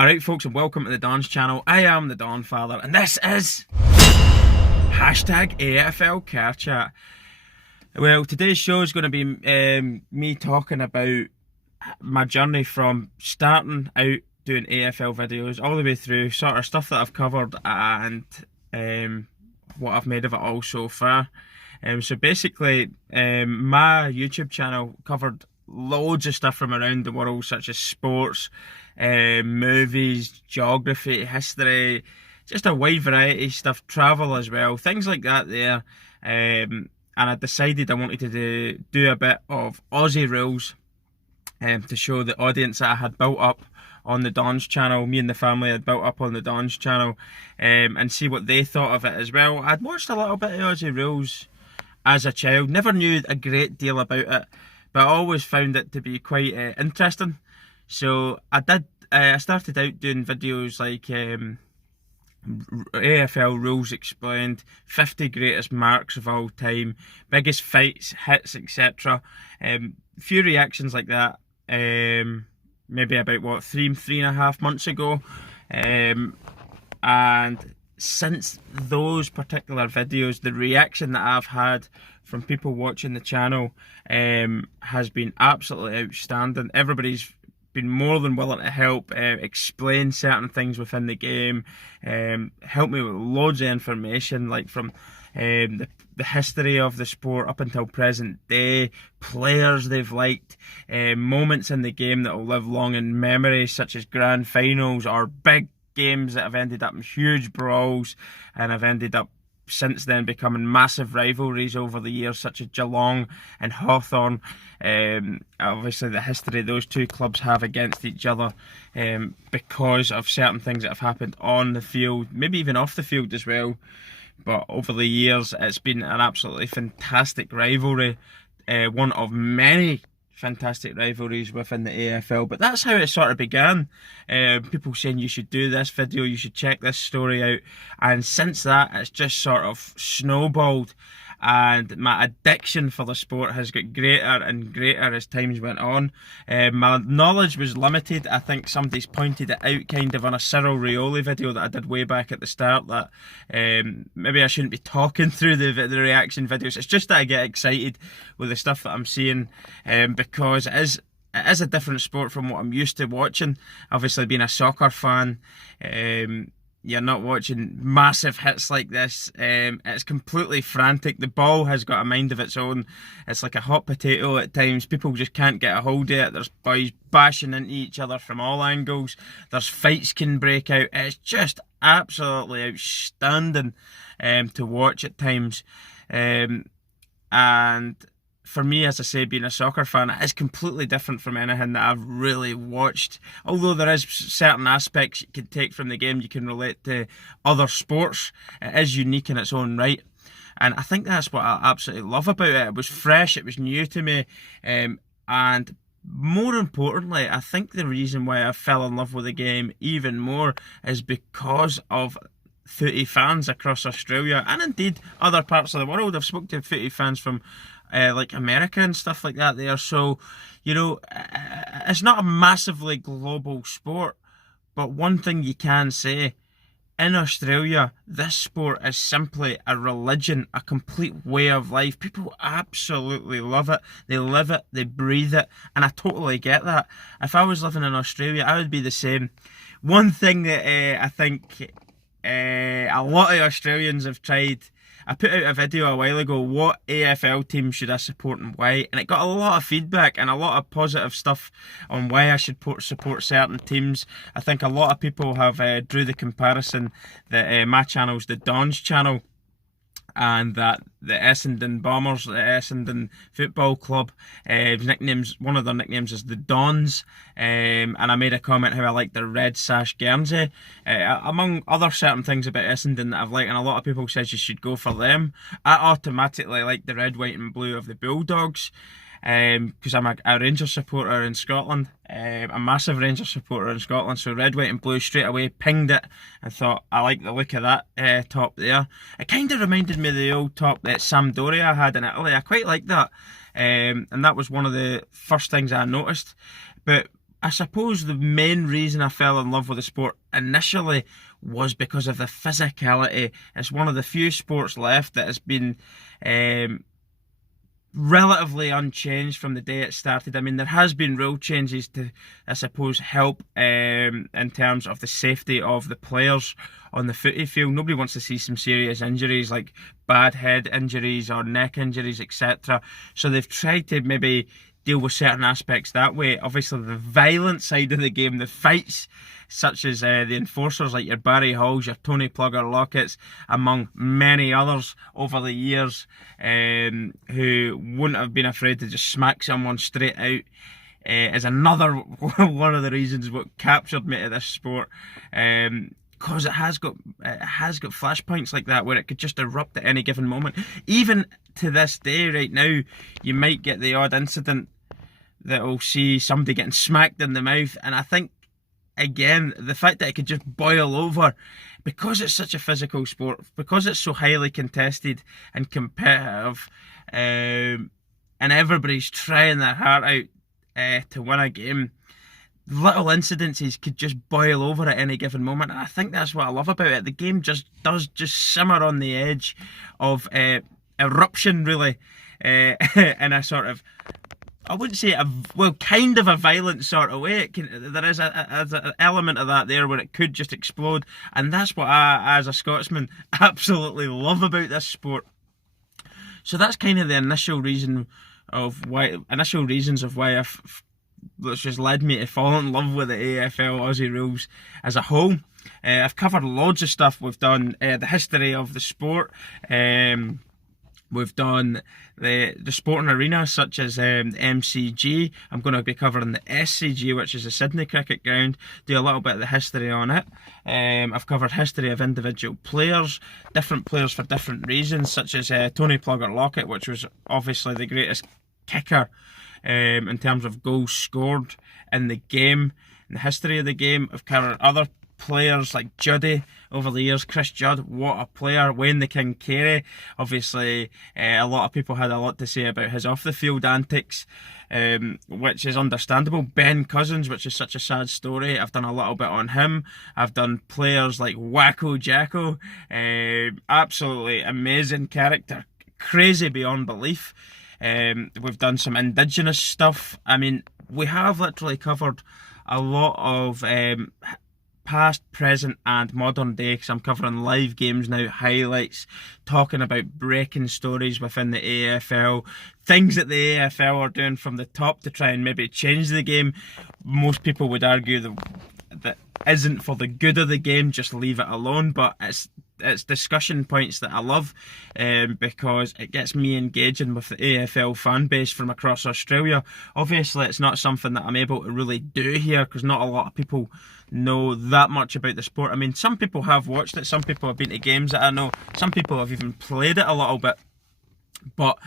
Alright folks, and welcome to the Don's channel. I am the Donfather and this is hashtag AFL Car Chat. Well, today's show is going to be me talking about my journey from starting out doing AFL videos all the way through, sort of stuff that I've covered and what I've made of it all so far. So basically, my YouTube channel covered loads of stuff from around the world, such as sports, movies, geography, history, just a wide variety of stuff, travel as well, things like that there. And I decided I wanted to do a bit of Aussie rules to show the audience that I had built up on the Don's channel, me and the family had built up on the Don's channel, and see what they thought of it as well. I'd watched a little bit of Aussie rules as a child, never knew a great deal about it, but I always found it to be quite interesting. So I started out doing videos like AFL Rules Explained, 50 greatest marks of all time, biggest fights, hits, etc. Few reactions like that, maybe about three and a half months ago. And since those particular videos, the reaction that I've had from people watching the channel has been absolutely outstanding. Everybody's been more than willing to help explain certain things within the game, help me with loads of information, like from the history of the sport up until present day, players they've liked, moments in the game that will live long in memory, such as grand finals or big games that have ended up in huge brawls and have ended up since then becoming massive rivalries over the years, such as Geelong and Hawthorn. Obviously the history those two clubs have against each other, because of certain things that have happened on the field, maybe even off the field as well. But over the years it's been an absolutely fantastic rivalry, one of many fantastic rivalries within the AFL. But that's how it sort of began. People saying you should do this video, you should check this story out, and since that it's just sort of snowballed, and my addiction for the sport has got greater and greater as times went on. My knowledge was limited. I think somebody's pointed it out kind of on a Cyril Rioli video that I did way back at the start, that maybe I shouldn't be talking through the reaction videos. It's just that I get excited with the stuff that I'm seeing, because it is a different sport from what I'm used to watching. Obviously being a soccer fan, you're not watching massive hits like this. It's completely frantic. The ball has got a mind of its own. It's like a hot potato at times. People just can't get a hold of it. There's boys bashing into each other from all angles. There's fights can break out. It's just absolutely outstanding to watch at times. And for me, as I say, being a soccer fan, it is completely different from anything that I've really watched. Although there is certain aspects you can take from the game, you can relate to other sports. It is unique in its own right. And I think that's what I absolutely love about it. It was fresh, it was new to me. And more importantly, I think the reason why I fell in love with the game even more is because of footy fans across Australia and indeed other parts of the world. I've spoken to footy fans from like America and stuff like that there. So, you know, it's not a massively global sport, but one thing you can say, in Australia, this sport is simply a religion, a complete way of life. People absolutely love it. They live it, they breathe it, and I totally get that. If I was living in Australia, I would be the same. One thing that I think a lot of Australians have tried, I put out a video a while ago, what AFL team should I support and why, and it got a lot of feedback and a lot of positive stuff on why I should support certain teams. I think a lot of people have drew the comparison that my channel's the Don's channel, and that the Essendon Bombers, the Essendon Football Club, one of their nicknames is the Dons, and I made a comment how I like the red sash Guernsey, among other certain things about Essendon that I've liked, and a lot of people says you should go for them. I automatically like the red, white and blue of the Bulldogs, because I'm a Rangers supporter in Scotland, a massive Rangers supporter in Scotland, so red, white and blue straight away, pinged it and thought I like the look of that top there. It kind of reminded me of the old top that Sampdoria had in Italy. I quite like that, and that was one of the first things I noticed. But I suppose the main reason I fell in love with the sport initially was because of the physicality. It's one of the few sports left that has been relatively unchanged from the day it started. I mean, there has been rule changes to, I suppose, help in terms of the safety of the players on the footy field. Nobody wants to see some serious injuries like bad head injuries or neck injuries, etc. So they've tried to maybe deal with certain aspects that way. Obviously, the violent side of the game, the fights, such as the enforcers like your Barry Halls, your Tony Plugger Locketts, among many others over the years, who wouldn't have been afraid to just smack someone straight out, is another one of the reasons what captured me to this sport. Because it has got flashpoints like that where it could just erupt at any given moment. Even to this day, right now, you might get the odd incident that'll see somebody getting smacked in the mouth, and I think, again, the fact that it could just boil over, because it's such a physical sport, because it's so highly contested and competitive, and everybody's trying their heart out to win a game, little incidences could just boil over at any given moment, and I think that's what I love about it. The game just does simmer on the edge of eruption, really, in a sort of, I wouldn't say kind of a violent sort of way. There is an element of that there where it could just explode, and that's what I, as a Scotsman, absolutely love about this sport. So that's kind of the initial reasons of why that's just led me to fall in love with the AFL Aussie rules as a whole. I've covered loads of stuff. We've done the history of the sport. We've done the sporting arena, such as MCG. I'm going to be covering the SCG, which is the Sydney Cricket Ground. Do a little bit of the history on it. I've covered history of individual players, different players for different reasons, such as Tony Plugger Lockett, which was obviously the greatest kicker in terms of goals scored in the game, in the history of the game. I've covered other players like Juddy over the years. Chris Judd, what a player. Wayne the King Carey, obviously a lot of people had a lot to say about his off the field antics, which is understandable. Ben Cousins, which is such a sad story, I've done a little bit on him. I've done players like Wacko Jacko, absolutely amazing character, crazy beyond belief. We've done some Indigenous stuff. I mean, we have literally covered a lot of past, present and modern day, because I'm covering live games now, highlights, talking about breaking stories within the AFL, things that the AFL are doing from the top to try and maybe change the game. Most people would argue that isn't for the good of the game, just leave it alone, but it's discussion points that I love, because it gets me engaging with the AFL fan base from across Australia. Obviously it's not something that I'm able to really do here, because not a lot of people know that much about the sport. I mean, some people have watched it, some people have been to games that I know, some people have even played it a little bit. But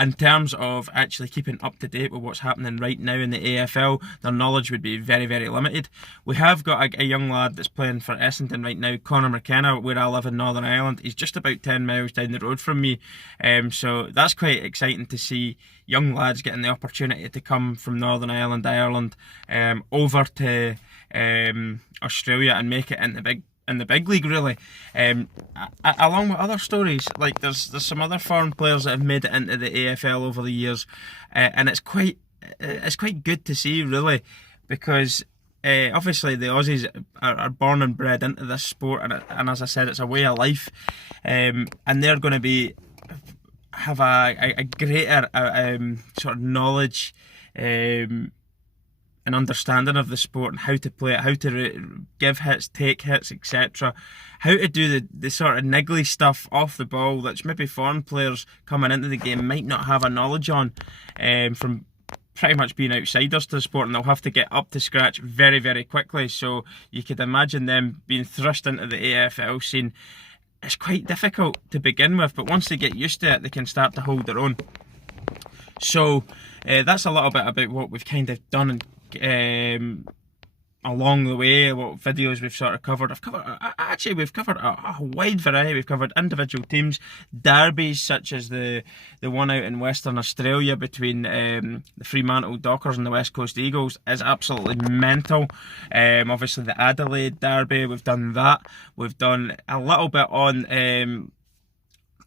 in terms of actually keeping up to date with what's happening right now in the AFL, their knowledge would be very, very limited. We have got a young lad that's playing for Essendon right now, Connor McKenna, where I live in Northern Ireland. He's just about 10 miles down the road from me. So that's quite exciting to see young lads getting the opportunity to come from Northern Ireland, Ireland, over to Australia and make it in the big league, really. Along with other stories, like there's some other foreign players that have made it into the AFL over the years, and it's quite good to see, really, because obviously the Aussies are born and bred into this sport, and as I said, it's a way of life, and they're going to have a greater sort of knowledge an understanding of the sport and how to play it, how to give hits, take hits, etc. How to do the sort of niggly stuff off the ball that maybe foreign players coming into the game might not have a knowledge on, from pretty much being outsiders to the sport, and they'll have to get up to scratch very, very quickly. So you could imagine them being thrust into the AFL scene. It's quite difficult to begin with, but once they get used to it, they can start to hold their own. So that's a little bit about what we've kind of done along the way, what videos we've sort of covered. We've covered a wide variety. We've covered individual teams, derbies such as the one out in Western Australia between the Fremantle Dockers and the West Coast Eagles is absolutely mental. Obviously the Adelaide derby, we've done that. We've done a little bit on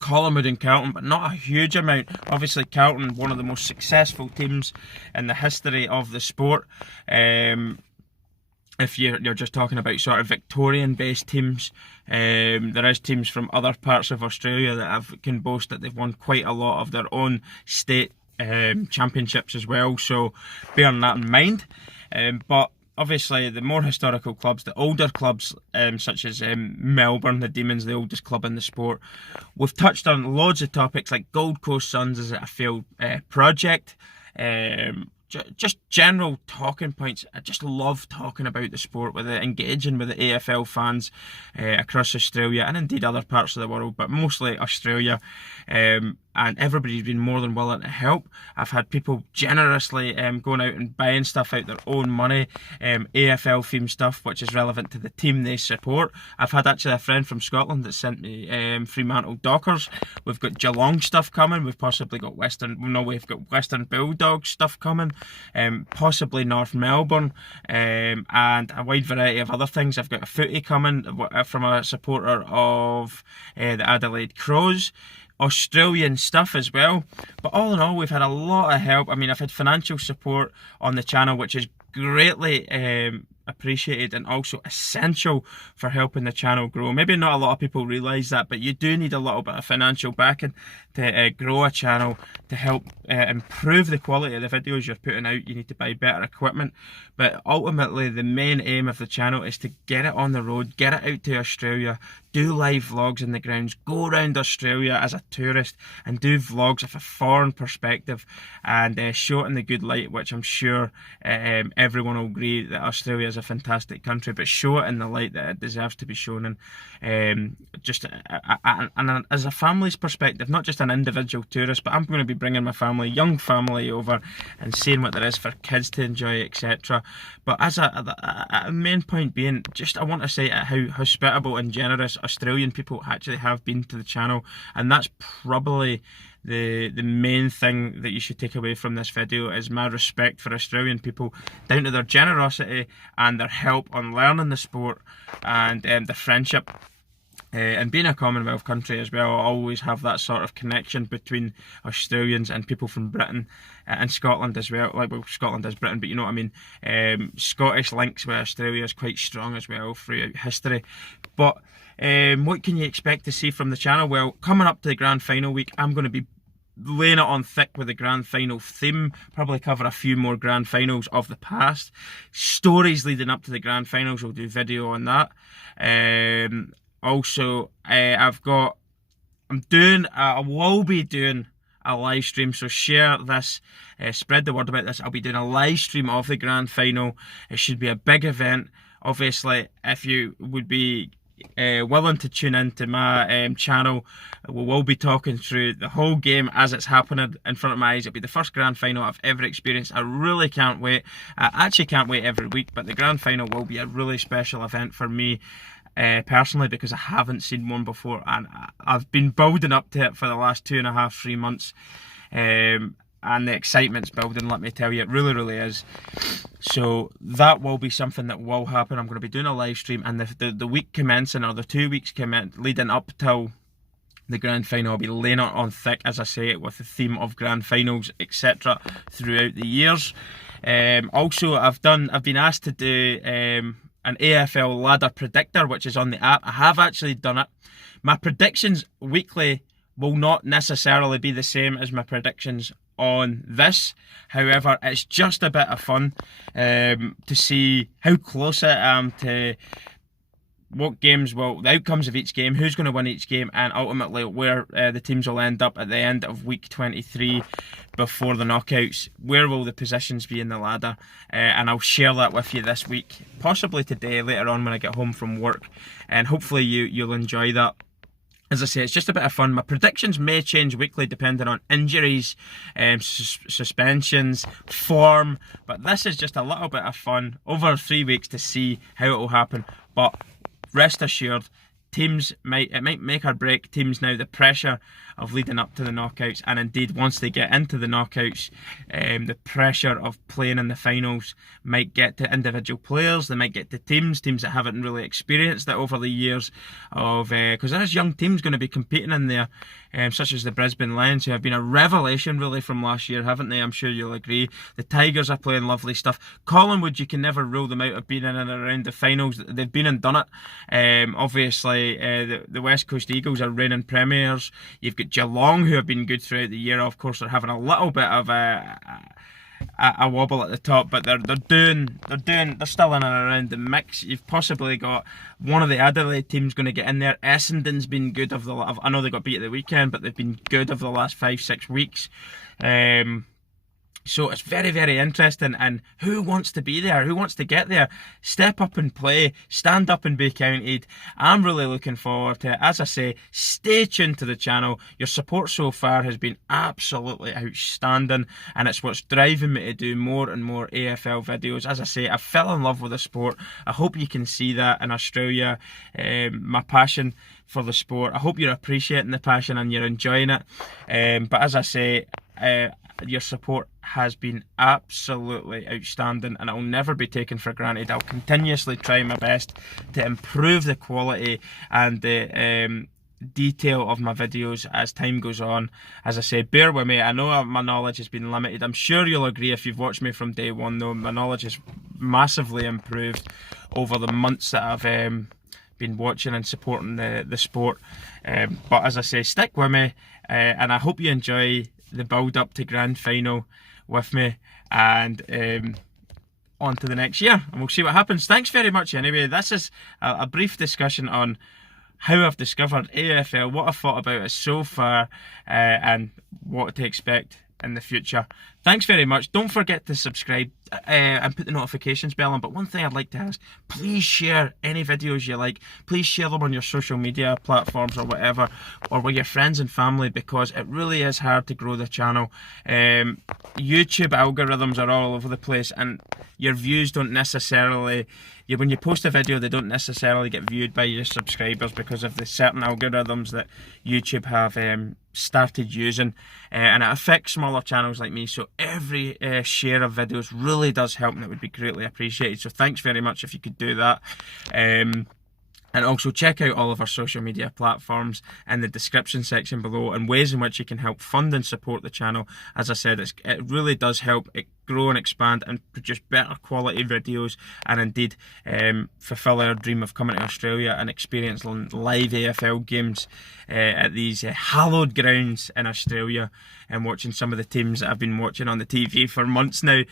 Collingwood and Carlton, but not a huge amount. Obviously Carlton, one of the most successful teams in the history of the sport. If you're just talking about sort of Victorian-based teams, there is teams from other parts of Australia that can boast that they've won quite a lot of their own state championships as well, so bearing that in mind. But obviously the more historical clubs, the older clubs, such as Melbourne, the Demons, the oldest club in the sport. We've touched on loads of topics like Gold Coast Suns, is it a failed project? Just general talking points. I just love talking about the sport, with it, engaging with the AFL fans across Australia and indeed other parts of the world, but mostly Australia. And everybody's been more than willing to help. I've had people generously going out and buying stuff out their own money, AFL themed stuff which is relevant to the team they support. I've had actually a friend from Scotland that sent me Fremantle Dockers. We've got Geelong stuff coming. We've possibly got we've got Western Bulldogs stuff coming, possibly North Melbourne, and a wide variety of other things. I've got a footy coming from a supporter of the Adelaide Crows. Australian stuff as well, but all in all we've had a lot of help. I mean, I've had financial support on the channel, which is greatly appreciated and also essential for helping the channel grow. Maybe not a lot of people realise that, but you do need a little bit of financial backing to grow a channel, to help improve the quality of the videos you're putting out. You need to buy better equipment, but ultimately the main aim of the channel is to get it on the road, get it out to Australia, do live vlogs in the grounds, go around Australia as a tourist and do vlogs of a foreign perspective and show it in the good light, which I'm sure everyone will agree that Australia is a fantastic country, but show it in the light that it deserves to be shown in. And as a family's perspective, not just an individual tourist, but I'm going to be bringing my family, young family, over and seeing what there is for kids to enjoy, etc. But as a main point being, just I want to say how hospitable and generous Australian people actually have been to the channel, and that's probably the main thing that you should take away from this video, is my respect for Australian people, down to their generosity and their help on learning the sport and the friendship. And being a Commonwealth country as well, I always have that sort of connection between Australians and people from Britain and Scotland as well. Like, well, Scotland is Britain, but you know what I mean. Scottish links with Australia is quite strong as well throughout history. But what can you expect to see from the channel? Well, coming up to the grand final week, I'm going to be laying it on thick with the grand final theme. Probably cover a few more grand finals of the past. Stories leading up to the grand finals, we'll do video on that. Also, I will be doing a live stream, so share this, spread the word about this. I'll be doing a live stream of the grand final. It should be a big event. Obviously, if you would be willing to tune into my channel, we will be talking through the whole game as it's happening in front of my eyes. It'll be the first grand final I've ever experienced. I really can't wait. I actually can't wait every week, but the grand final will be a really special event for me personally, because I haven't seen one before, and I've been building up to it for the last 2.5-3 months, and the excitement's building, let me tell you. It really is. So that will be something that will happen. I'm going to be doing a live stream, and the week commencing, or the 2 weeks leading up till the grand final, I'll be laying it on thick, as I say, with the theme of grand finals, etc., throughout the years. Also, I've been asked to do an AFL ladder predictor, which is on the app. I have actually done it. My predictions weekly will not necessarily be the same as my predictions on this. However, it's just a bit of fun to see how close I am to what games the outcomes of each game, who's going to win each game, and ultimately where the teams will end up at the end of week 23 before the knockouts. Where will the positions be in the ladder? And I'll share that with you this week, possibly today, later on when I get home from work, and hopefully you'll enjoy that. As I say, it's just a bit of fun. My predictions may change weekly depending on injuries, suspensions, form. But this is just a little bit of fun over 3 weeks to see how it will happen. But rest assured, it might make or break teams now, the pressure of leading up to the knockouts, and indeed once they get into the knockouts, the pressure of playing in the finals might get to individual players. They might get to teams that haven't really experienced it over the years of because there's young teams going to be competing in there, such as the Brisbane Lions, who have been a revelation really from last year, haven't they? I'm sure you'll agree. The Tigers are playing lovely stuff. Collingwood, you can never rule them out of being in and around the finals. They've been and done it. Obviously, the West Coast Eagles are reigning premiers. You've got Geelong, who have been good throughout the year. Of course, they're having a little bit of a wobble at the top, but they're still in and around the mix. You've possibly got one of the Adelaide teams going to get in there. Essendon's been good I know they got beat at the weekend, but they've been good over the last 5-6 weeks. So it's very, very interesting, and who wants to be there? Who wants to get there? Step up and play, stand up and be counted. I'm really looking forward to it. As I say, stay tuned to the channel. Your support so far has been absolutely outstanding, and it's what's driving me to do more and more AFL videos. As I say, I fell in love with the sport. I hope you can see that in Australia, my passion for the sport. I hope you're appreciating the passion and you're enjoying it. But as I say, your support has been absolutely outstanding, and it will never be taken for granted. I'll continuously try my best to improve the quality and the detail of my videos as time goes on. As I say, bear with me. I know my knowledge has been limited. I'm sure you'll agree if you've watched me from day one, though. My knowledge has massively improved over the months that I've been watching and supporting the sport. But as I say, stick with me, and I hope you enjoy the build up to grand final with me, and on to the next year, and we'll see what happens. Thanks very much anyway. This is a brief discussion on how I've discovered AFL, what I've thought about it so far, and what to expect in the future. Thanks very much. Don't forget to subscribe and put the notifications bell on. But one thing I'd like to ask, please share any videos you like. Please share them on your social media platforms or whatever, or with your friends and family, because it really is hard to grow the channel. YouTube algorithms are all over the place, and your views don't necessarily, when you post a video, they don't necessarily get viewed by your subscribers because of the certain algorithms that YouTube have started using, and it affects smaller channels like me. So every share of videos really does help, and it would be greatly appreciated. So thanks very much if you could do that. And also check out all of our social media platforms in the description section below, and ways in which you can help fund and support the channel. As I said, it really does help it grow and expand and produce better quality videos, and indeed fulfill our dream of coming to Australia and experience live AFL games at these hallowed grounds in Australia, and watching some of the teams that I've been watching on the TV for months now.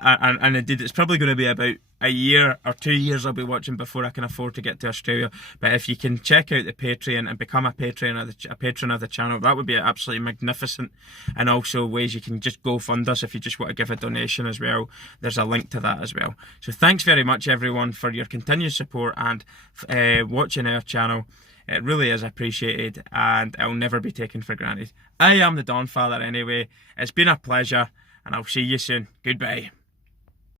And indeed, it's probably going to be about a year or 2 years I'll be watching before I can afford to get to Australia. But if you can check out the Patreon and become a patron of the channel, that would be absolutely magnificent. And also ways you can just go fund us if you just want to give a donation as well. There's a link to that as well. So thanks very much everyone for your continued support and watching our channel. It really is appreciated, and it'll never be taken for granted. I am the Donfather anyway. It's been a pleasure, and I'll see you soon. Goodbye.